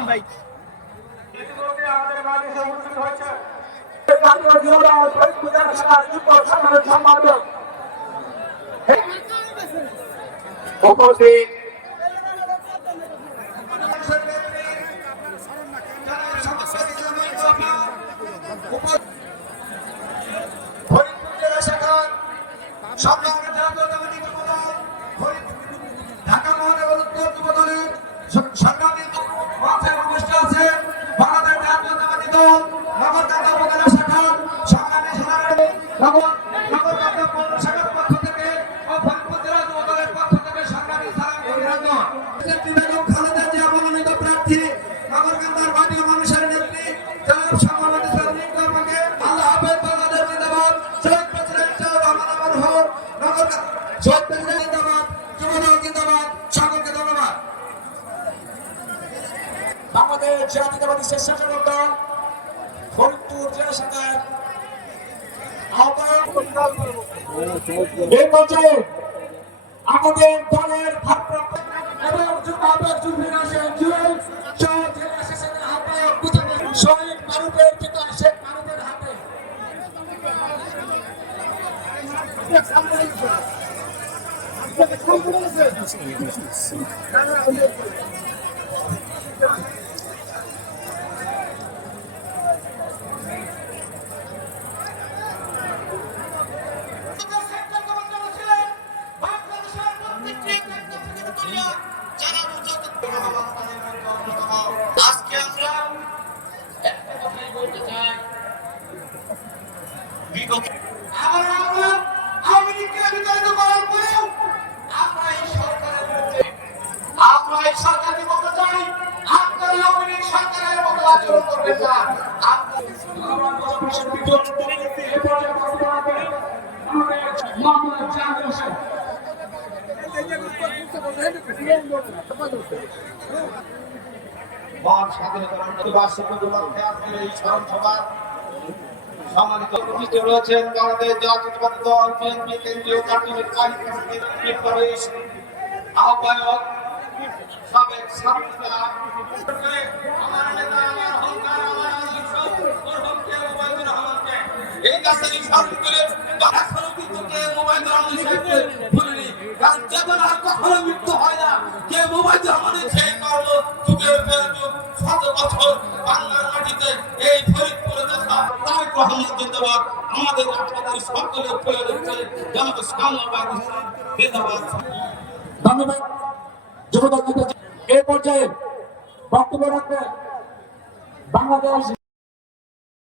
ভাই ইতিমধ্যে আমাদের মাঝে এসে উপস্থিত হয়েছে উপস্থিত ফরিদপুর জেলা শাখার সংগ্রামী জাতীয়তাবাদী যুবদল ঢাকা মহানগর উত্তর যুবদলের সংগ্রামী মঞ্চের উপস্থিত আছে বাংলাদেশ জাতীয়তাবাদী দল নগরকান্দা উপজেলা শাখার সংগ্রামী সেনাবাহিনী নগরকান্দা পৌর শাখার পক্ষ থেকে ও ফরিদপুর জেলা যুবদলের পক্ষ থেকে সংগ্রামী সালাম অভিনন্দন। বেগম খালেদা জিয়া মনোনীত প্রার্থী নগরকান্দার মাটি ও মানুষের নেত্রী জনাব সম্মানিত শ্রমিক কর্মকে আল্লাহ হাফেজ বাংলাদেশ জিন্দাবাদ শহীদ প্রেসিডেন্ট জিয়াউর রহমান আমার হোক শহীদ প্রেসিডেন্ট জিন্দাবাদ যুবদল জিন্দাবাদ সকলকে ধন্যবাদ। বাংলাদেশ জাতীয়তাবাদী স্বেচ্ছাসেবক দল ফরিদপুর জেলা শাখার আহ্বায়ক এই পর্যায়ে আমাদের দলের ভারপ্রাপ্ত এবং যুবাবের যুবরাজের জুয়েল সহ জেলা শাসকের আহ্বায়ক শহীদ মারুফের পিতা শেখ মারুফের হাতে আজকে আমরা একটা কথাই বলতে চাই বিগত আমরা আওয়ামী লীগকে বিতাড়িত করার পরেও আমরা এই সরকারকে বলতে চাই আপনারা আওয়ামী লীগ সরকারের মতো আচরণ করবেন না। সম্মানিত উপস্থিত রয়েছেন বাংলাদেশ জাতীয়তাবাদী দল বিএনপি কেন্দ্রীয় কার্যনির্বাহী কমিটির আহ্বায়ক সাবেক ছাত্ররা আমার নেতা আমার অহংকার আমার অহংকার মোবাইলুর রহমানকে এই কাছে ইনসাফ করে মোবাইলুর রহমান সাহেবকে বলিনি কারণ চেতনা কখনো মৃত্যু হয় না। কে মোবাইলুর রহমানের সেই কারণ যুগের পর যুগ শত বছর বাংলার মাটিতে এই ফরিদপুরে দেখা তারেক রহমান জিন্দাবাদ আমাদের আপনাদের সকলের প্রয়োজন জনাব সাল্লাল্লাহু আলাইহি ওয়াসাল্লাম জিন্দাবাদ। ধন্যবাদ। যুবদল এই পর্যায়ে বক্তব্য রাখবেন বাংলাদেশ